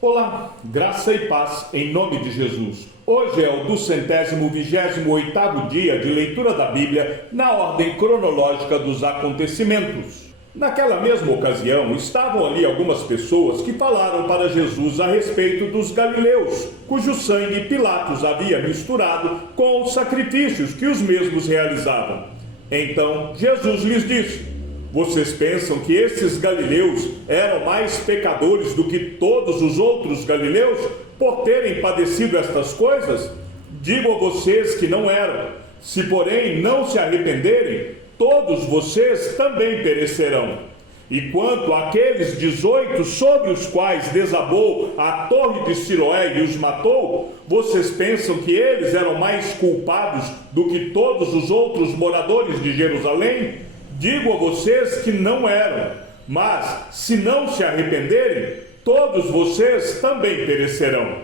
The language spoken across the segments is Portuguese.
Olá, graça e paz em nome de Jesus. Hoje é o 228º dia de leitura da Bíblia na ordem cronológica dos acontecimentos. Naquela mesma ocasião, estavam ali algumas pessoas que falaram para Jesus a respeito dos galileus, cujo sangue Pilatos havia misturado com os sacrifícios que os mesmos realizavam. Então Jesus lhes disse: vocês pensam que esses galileus eram mais pecadores do que todos os outros galileus por terem padecido estas coisas? Digo a vocês que não eram. Se, porém, não se arrependerem, todos vocês também perecerão. E quanto àqueles 18 sobre os quais desabou a torre de Siloé e os matou, vocês pensam que eles eram mais culpados do que todos os outros moradores de Jerusalém? Digo a vocês que não eram, mas se não se arrependerem, todos vocês também perecerão.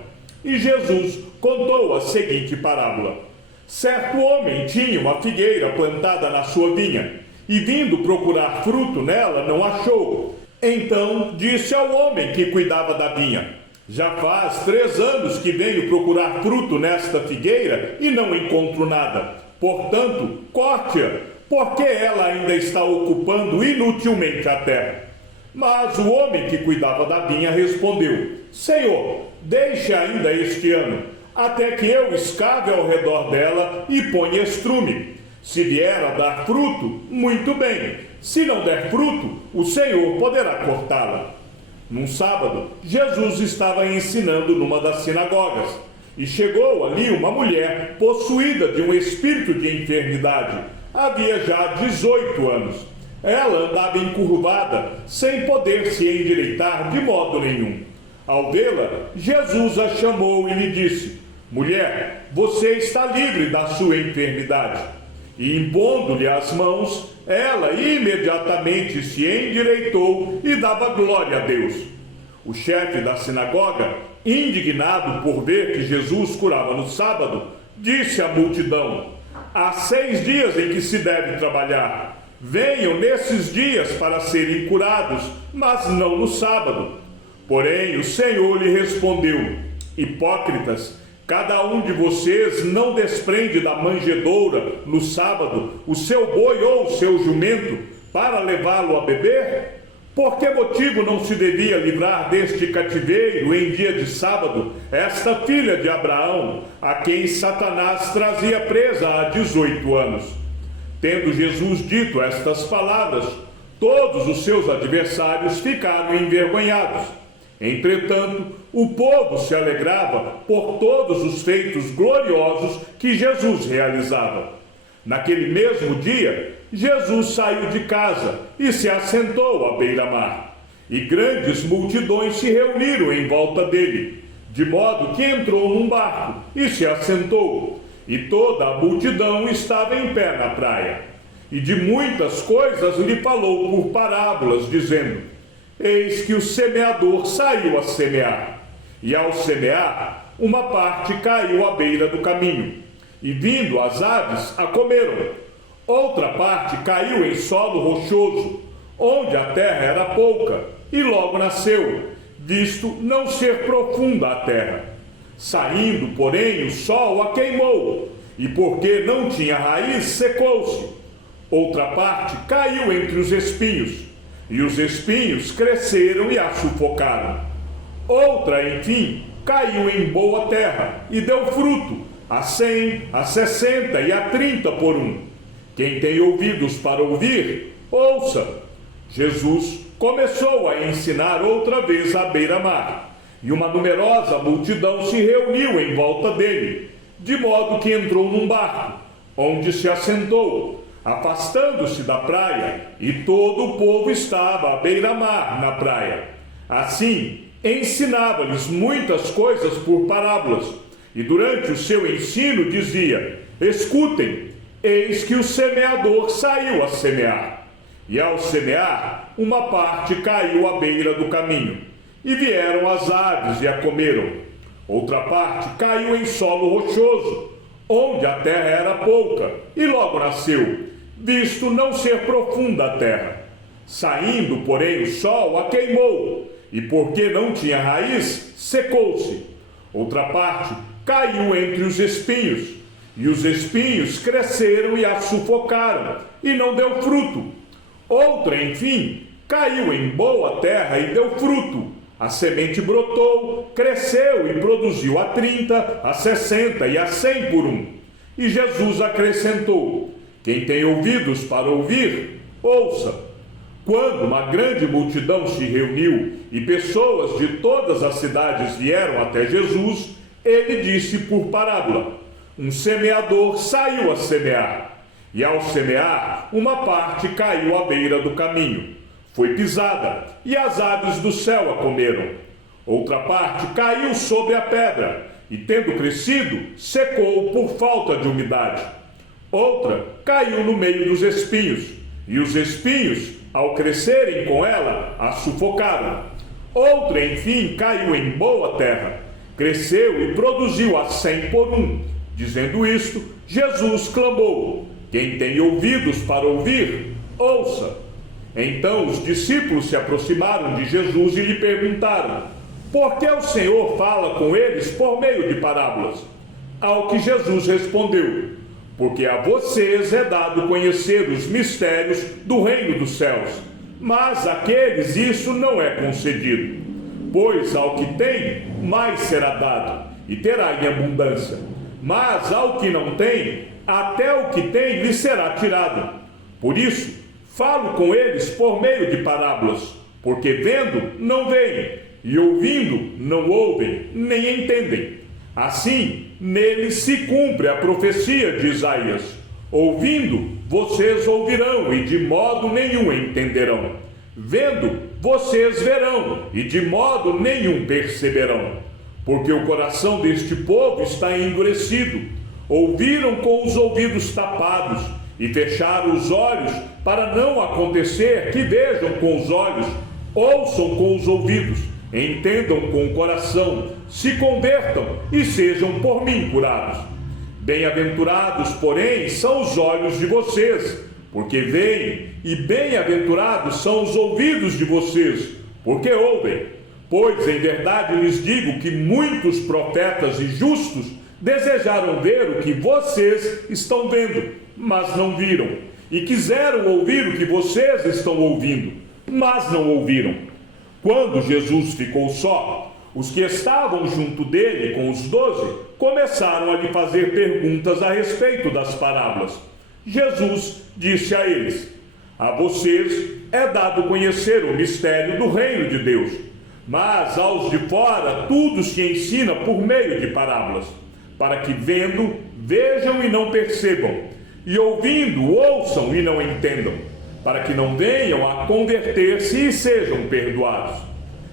E Jesus contou a seguinte parábola: certo homem tinha uma figueira plantada na sua vinha, e vindo procurar fruto nela, não achou. Então disse ao homem que cuidava da vinha: já faz 3 anos que venho procurar fruto nesta figueira e não encontro nada. Portanto, corte-a, porque ela ainda está ocupando inutilmente a terra. Mas o homem que cuidava da vinha respondeu: Senhor, deixe ainda este ano, até que eu escave ao redor dela e ponha estrume. Se vier a dar fruto, muito bem. Se não der fruto, o Senhor poderá cortá-la. Num sábado, Jesus estava ensinando numa das sinagogas, e chegou ali uma mulher possuída de um espírito de enfermidade. Havia já 18 anos. Ela andava encurvada, sem poder se endireitar de modo nenhum. Ao vê-la, Jesus a chamou e lhe disse: mulher, você está livre da sua enfermidade. E impondo-lhe as mãos, ela imediatamente se endireitou e dava glória a Deus. O chefe da sinagoga, indignado por ver que Jesus curava no sábado, disse à multidão: há 6 dias em que se deve trabalhar. Venham nesses dias para serem curados, mas não no sábado. Porém, o Senhor lhe respondeu: hipócritas, cada um de vocês não desprende da manjedoura no sábado o seu boi ou o seu jumento para levá-lo a beber? Por que motivo não se devia livrar deste cativeiro em dia de sábado esta filha de Abraão, a quem Satanás trazia presa há 18 anos? Tendo Jesus dito estas palavras, todos os seus adversários ficaram envergonhados. Entretanto, o povo se alegrava por todos os feitos gloriosos que Jesus realizava. Naquele mesmo dia, Jesus saiu de casa e se assentou à beira-mar. E grandes multidões se reuniram em volta dele, de modo que entrou num barco e se assentou. E toda a multidão estava em pé na praia. E de muitas coisas lhe falou por parábolas, dizendo: eis que o semeador saiu a semear. E ao semear, uma parte caiu à beira do caminho, e vindo as aves a comeram. Outra parte caiu em solo rochoso, onde a terra era pouca, e logo nasceu, visto não ser profunda a terra. Saindo, porém, o sol a queimou, e porque não tinha raiz, secou-se. Outra parte caiu entre os espinhos, e os espinhos cresceram e a sufocaram. Outra, enfim, caiu em boa terra, e deu fruto, a 100, a 60 e a 30 por um. Quem tem ouvidos para ouvir, ouça. Jesus começou a ensinar outra vez à beira-mar, e uma numerosa multidão se reuniu em volta dele, de modo que entrou num barco, onde se assentou, afastando-se da praia, e todo o povo estava à beira-mar na praia. Assim, ensinava-lhes muitas coisas por parábolas, e durante o seu ensino dizia: escutem, eis que o semeador saiu a semear. E ao semear, uma parte caiu à beira do caminho, e vieram as aves e a comeram. Outra parte caiu em solo rochoso, onde a terra era pouca, e logo nasceu, visto não ser profunda a terra. Saindo, porém, o sol a queimou, e porque não tinha raiz, secou-se. Outra parte caiu entre os espinhos, e os espinhos cresceram e a sufocaram, e não deu fruto. Outra, enfim, caiu em boa terra e deu fruto. A semente brotou, cresceu e produziu a 30, a 60 e a 100 por um. E Jesus acrescentou: quem tem ouvidos para ouvir, ouça. Quando uma grande multidão se reuniu e pessoas de todas as cidades vieram até Jesus, ele disse por parábola: um semeador saiu a semear. E ao semear, uma parte caiu à beira do caminho. Foi pisada, e as aves do céu a comeram. Outra parte caiu sobre a pedra, e tendo crescido, secou por falta de umidade. Outra caiu no meio dos espinhos, e os espinhos, ao crescerem com ela, a sufocaram. Outra, enfim, caiu em boa terra, cresceu e produziu a 100 por um. Dizendo isto, Jesus clamou: quem tem ouvidos para ouvir, ouça. Então os discípulos se aproximaram de Jesus e lhe perguntaram: por que o Senhor fala com eles por meio de parábolas? Ao que Jesus respondeu: porque a vocês é dado conhecer os mistérios do reino dos céus, mas àqueles isso não é concedido. Pois ao que tem, mais será dado, e terá em abundância. Mas ao que não tem, até o que tem lhe será tirado. Por isso, falo com eles por meio de parábolas, porque vendo, não veem, e ouvindo, não ouvem, nem entendem. Assim, neles se cumpre a profecia de Isaías: ouvindo, vocês ouvirão, e de modo nenhum entenderão. Vendo, vocês verão, e de modo nenhum perceberão. Porque o coração deste povo está endurecido. Ouviram com os ouvidos tapados, e fecharam os olhos, para não acontecer que vejam com os olhos, ouçam com os ouvidos, entendam com o coração, se convertam e sejam por mim curados. Bem-aventurados, porém, são os olhos de vocês, porque veem, e bem-aventurados são os ouvidos de vocês, porque ouvem. Pois em verdade lhes digo que muitos profetas e justos desejaram ver o que vocês estão vendo, mas não viram, e quiseram ouvir o que vocês estão ouvindo, mas não ouviram. Quando Jesus ficou só, os que estavam junto dele com os 12 começaram a lhe fazer perguntas a respeito das parábolas. Jesus disse a eles: a vocês é dado conhecer o mistério do reino de Deus, mas aos de fora tudo se ensina por meio de parábolas, para que vendo, vejam e não percebam, e ouvindo, ouçam e não entendam, para que não venham a converter-se e sejam perdoados.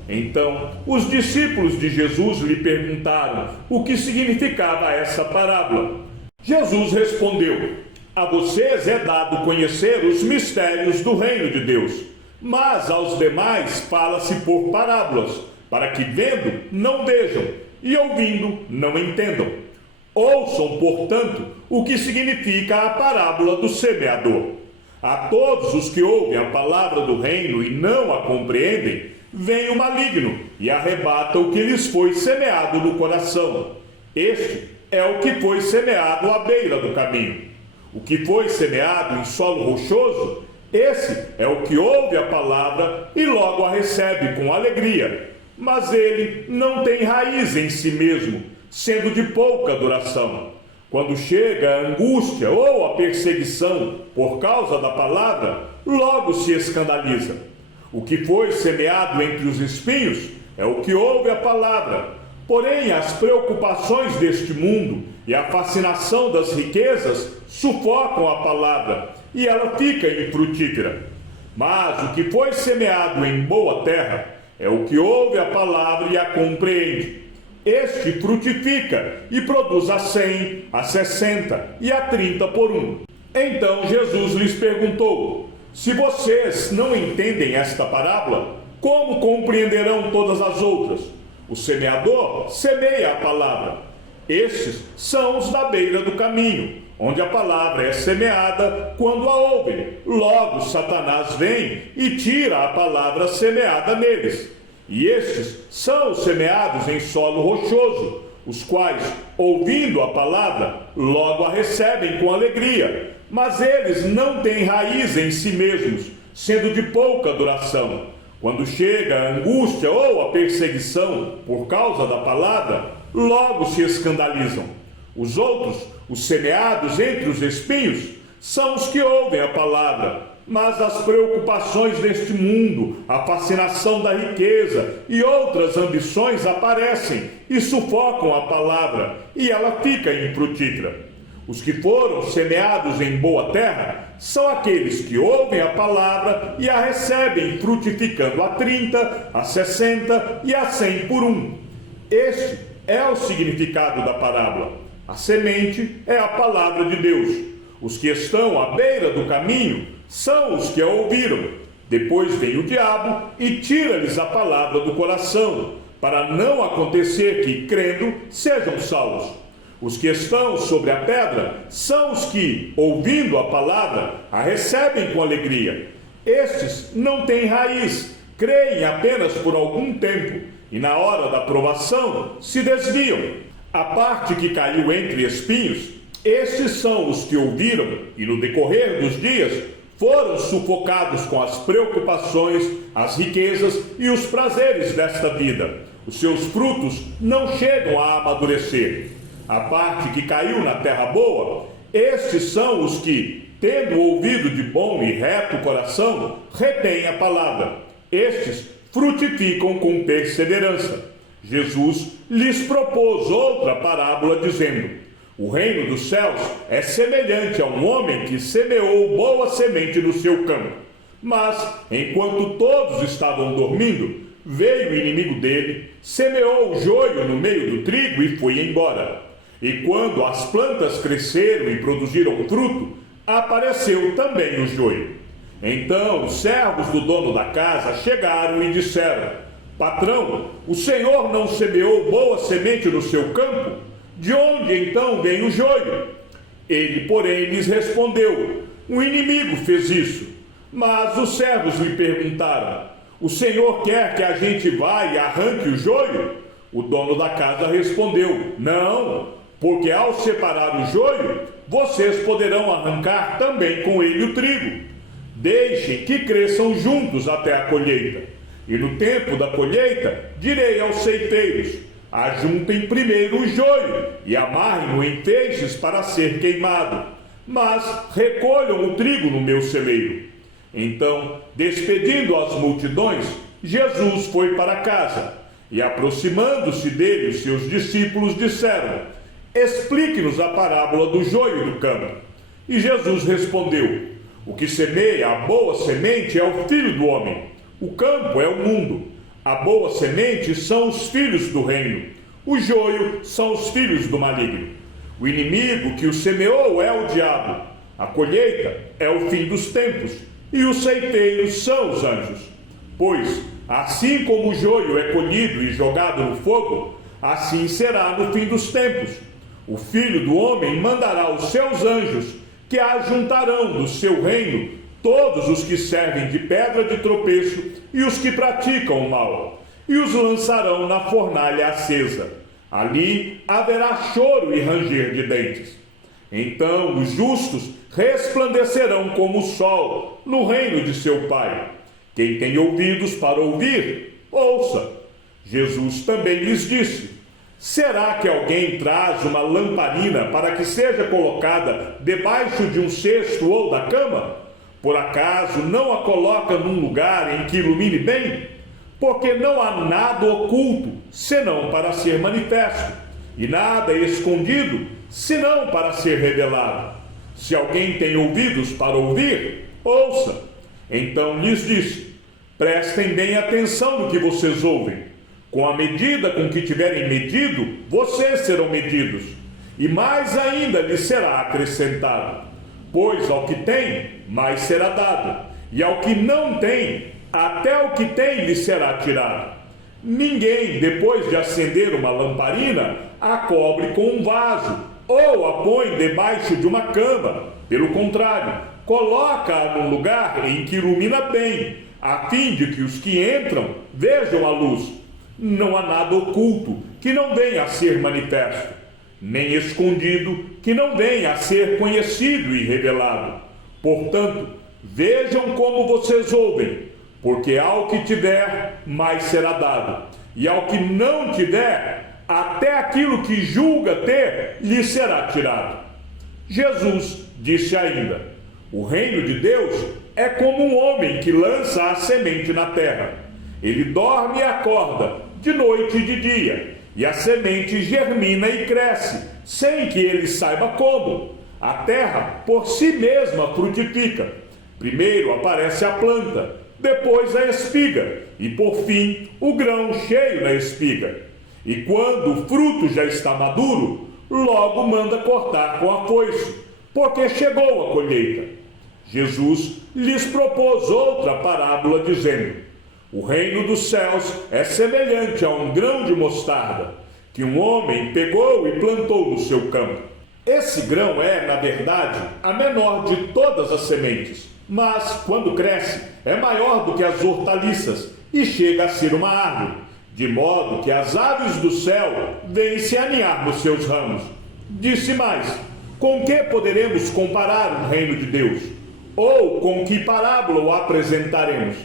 Então, os discípulos de Jesus lhe perguntaram o que significava essa parábola. Jesus respondeu: a vocês é dado conhecer os mistérios do reino de Deus, mas aos demais fala-se por parábolas, para que vendo, não vejam, e ouvindo, não entendam. Ouçam, portanto, o que significa a parábola do semeador. A todos os que ouvem a palavra do reino e não a compreendem, vem o maligno e arrebata o que lhes foi semeado no coração. Este é o que foi semeado à beira do caminho. O que foi semeado em solo rochoso, esse é o que ouve a palavra e logo a recebe com alegria, mas ele não tem raiz em si mesmo, sendo de pouca duração. Quando chega a angústia ou a perseguição por causa da palavra, logo se escandaliza. O que foi semeado entre os espinhos é o que ouve a palavra, porém as preocupações deste mundo e a fascinação das riquezas sufocam a palavra e ela fica infrutífera. Mas o que foi semeado em boa terra é o que ouve a palavra e a compreende. Este frutifica e produz a 100, a 60 e a 30 por um. Então Jesus lhes perguntou: se vocês não entendem esta parábola, como compreenderão todas as outras? O semeador semeia a palavra. Estes são os da beira do caminho, onde a palavra é semeada quando a ouvem. Logo Satanás vem e tira a palavra semeada neles. E estes são os semeados em solo rochoso, os quais, ouvindo a palavra, logo a recebem com alegria, mas eles não têm raiz em si mesmos, sendo de pouca duração. Quando chega a angústia ou a perseguição por causa da palavra, logo se escandalizam. Os outros, os semeados entre os espinhos, são os que ouvem a palavra, mas as preocupações deste mundo, a fascinação da riqueza e outras ambições aparecem e sufocam a palavra, e ela fica infrutífera. Os que foram semeados em boa terra são aqueles que ouvem a palavra e a recebem, frutificando a 30, a 60 e a 100 por um. Este é o significado da parábola. A semente é a palavra de Deus. Os que estão à beira do caminho são os que a ouviram. Depois vem o diabo e tira-lhes a palavra do coração, para não acontecer que, crendo, sejam salvos. Os que estão sobre a pedra são os que, ouvindo a palavra, a recebem com alegria. Estes não têm raiz, creem apenas por algum tempo, e na hora da provação se desviam. A parte que caiu entre espinhos, estes são os que ouviram e no decorrer dos dias foram sufocados com as preocupações, as riquezas e os prazeres desta vida. Os seus frutos não chegam a amadurecer. A parte que caiu na terra boa, estes são os que, tendo ouvido de bom e reto coração, retêm a palavra. Estes frutificam com perseverança. Jesus lhes propôs outra parábola, dizendo: o reino dos céus é semelhante a um homem que semeou boa semente no seu campo. Mas, enquanto todos estavam dormindo, veio o inimigo dele, semeou o joio no meio do trigo e foi embora. E quando as plantas cresceram e produziram fruto, apareceu também o joio. Então os servos do dono da casa chegaram e disseram: patrão, o senhor não semeou boa semente no seu campo? De onde então vem o joio? Ele, porém, lhes respondeu: o inimigo fez isso. Mas os servos lhe perguntaram: o senhor quer que a gente vá e arranque o joio? O dono da casa respondeu: não, porque ao separar o joio, vocês poderão arrancar também com ele o trigo. Deixem que cresçam juntos até a colheita. E no tempo da colheita, direi aos ceifeiros: ajuntem primeiro o joio e amarrem-no em feixes para ser queimado, mas recolham o trigo no meu celeiro. Então, despedindo as multidões, Jesus foi para casa, e aproximando-se dele os seus discípulos disseram: explique-nos a parábola do joio do campo. E Jesus respondeu: o que semeia a boa semente é o Filho do Homem. O campo é o mundo. A boa semente são os filhos do reino. O joio são os filhos do maligno. O inimigo que o semeou é o diabo. A colheita é o fim dos tempos. E os ceifeiros são os anjos. Pois, assim como o joio é colhido e jogado no fogo, assim será no fim dos tempos. O Filho do Homem mandará os seus anjos, que ajuntarão do seu reino todos os que servem de pedra de tropeço e os que praticam o mal, e os lançarão na fornalha acesa. Ali haverá choro e ranger de dentes. Então os justos resplandecerão como o sol no reino de seu Pai. Quem tem ouvidos para ouvir, ouça. Jesus também lhes disse: será que alguém traz uma lamparina para que seja colocada debaixo de um cesto ou da cama? Por acaso não a coloca num lugar em que ilumine bem? Porque não há nada oculto, senão para ser manifesto, e nada escondido, senão para ser revelado. Se alguém tem ouvidos para ouvir, ouça. Então lhes disse: prestem bem atenção no que vocês ouvem. Com a medida com que tiverem medido, vocês serão medidos, e mais ainda lhes será acrescentado. Pois ao que tem, mais será dado, e ao que não tem, até o que tem lhe será tirado. Ninguém, depois de acender uma lamparina, a cobre com um vaso, ou a põe debaixo de uma cama. Pelo contrário, coloca-a num lugar em que ilumina bem, a fim de que os que entram vejam a luz. Não há nada oculto que não venha a ser manifesto, nem escondido que não venha a ser conhecido e revelado. Portanto, vejam como vocês ouvem, porque ao que tiver, mais será dado, e ao que não tiver, até aquilo que julga ter, lhe será tirado. Jesus disse ainda: o reino de Deus é como um homem que lança a semente na terra. Ele dorme e acorda, de noite e de dia, e a semente germina e cresce, sem que ele saiba como. A terra por si mesma frutifica. Primeiro aparece a planta, depois a espiga, e por fim o grão cheio na espiga. E quando o fruto já está maduro, logo manda cortar com a foice, porque chegou a colheita. Jesus lhes propôs outra parábola, dizendo: o reino dos céus é semelhante a um grão de mostarda, que um homem pegou e plantou no seu campo. Esse grão é, na verdade, a menor de todas as sementes, mas, quando cresce, é maior do que as hortaliças e chega a ser uma árvore, de modo que as aves do céu vêm se aninhar nos seus ramos. Disse mais: com que poderemos comparar o reino de Deus? Ou com que parábola o apresentaremos?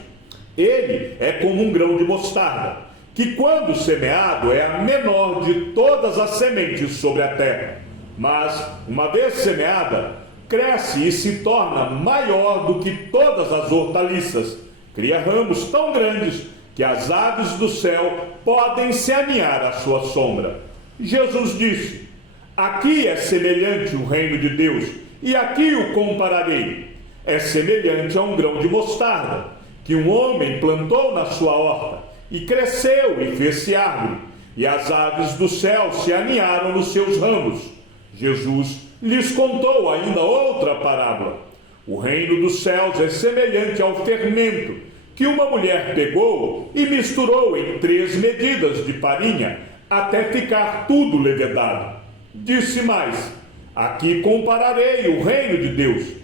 Ele é como um grão de mostarda, que quando semeado é a menor de todas as sementes sobre a terra. Mas, uma vez semeada, cresce e se torna maior do que todas as hortaliças. Cria ramos tão grandes que as aves do céu podem se aninhar à sua sombra. Jesus disse: aqui é semelhante o reino de Deus, e aqui o compararei. É semelhante a um grão de mostarda, que um homem plantou na sua horta, e cresceu e fez-se árvore, e as aves do céu se aninharam nos seus ramos. Jesus lhes contou ainda outra parábola. O reino dos céus é semelhante ao fermento, que uma mulher pegou e misturou em 3 medidas de farinha, até ficar tudo levedado. Disse mais: aqui compararei o reino de Deus.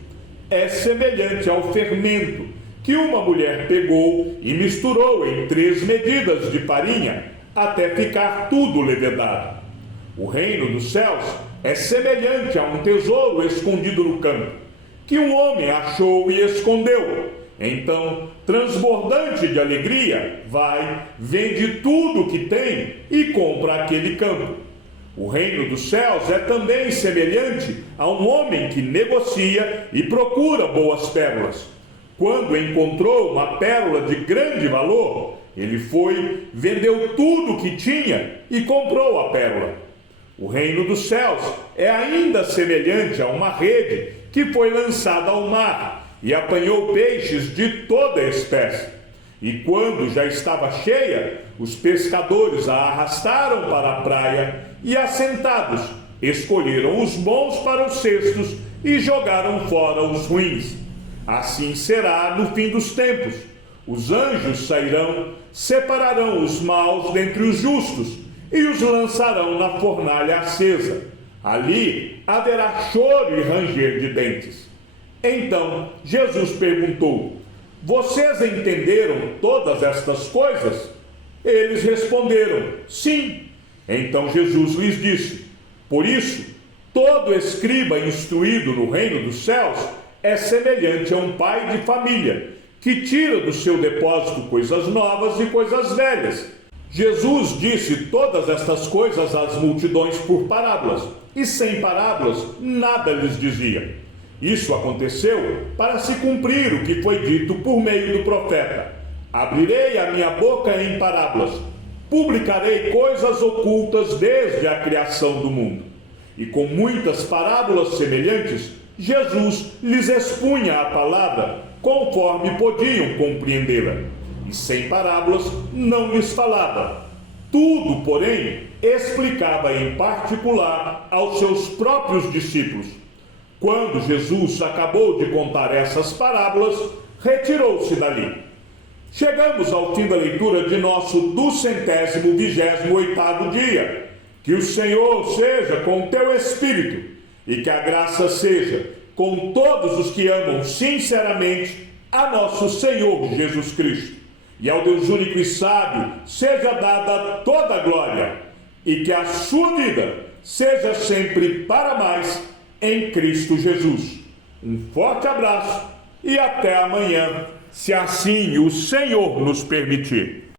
É semelhante ao fermento, que uma mulher pegou e misturou em 3 medidas de farinha, até ficar tudo levedado. O reino dos céus é semelhante a um tesouro escondido no campo, que um homem achou e escondeu. Então, transbordante de alegria, vai, vende tudo o que tem e compra aquele campo. O reino dos céus é também semelhante a um homem que negocia e procura boas pérolas. Quando encontrou uma pérola de grande valor, ele foi, vendeu tudo o que tinha e comprou a pérola. O reino dos céus é ainda semelhante a uma rede que foi lançada ao mar e apanhou peixes de toda espécie. E quando já estava cheia, os pescadores a arrastaram para a praia e, assentados, escolheram os bons para os cestos e jogaram fora os ruins. Assim será no fim dos tempos. Os anjos sairão, separarão os maus dentre os justos e os lançarão na fornalha acesa. Ali haverá choro e ranger de dentes. Então Jesus perguntou: vocês entenderam todas estas coisas? Eles responderam: sim. Então Jesus lhes disse: por isso, todo escriba instruído no reino dos céus é semelhante a um pai de família, que tira do seu depósito coisas novas e coisas velhas. Jesus disse todas estas coisas às multidões por parábolas, e sem parábolas nada lhes dizia. Isso aconteceu para se cumprir o que foi dito por meio do profeta: abrirei a minha boca em parábolas, publicarei coisas ocultas desde a criação do mundo. E com muitas parábolas semelhantes, Jesus lhes expunha a palavra conforme podiam compreendê-la, e sem parábolas não lhes falava. Tudo, porém, explicava em particular aos seus próprios discípulos. Quando Jesus acabou de contar essas parábolas, retirou-se dali. Chegamos ao fim da leitura de nosso 228º dia. Que o Senhor seja com o teu espírito, e que a graça seja com todos os que amam sinceramente a nosso Senhor Jesus Cristo. E ao Deus único e sábio seja dada toda a glória, e que a sua vida seja sempre para mais em Cristo Jesus. Um forte abraço e até amanhã, se assim o Senhor nos permitir.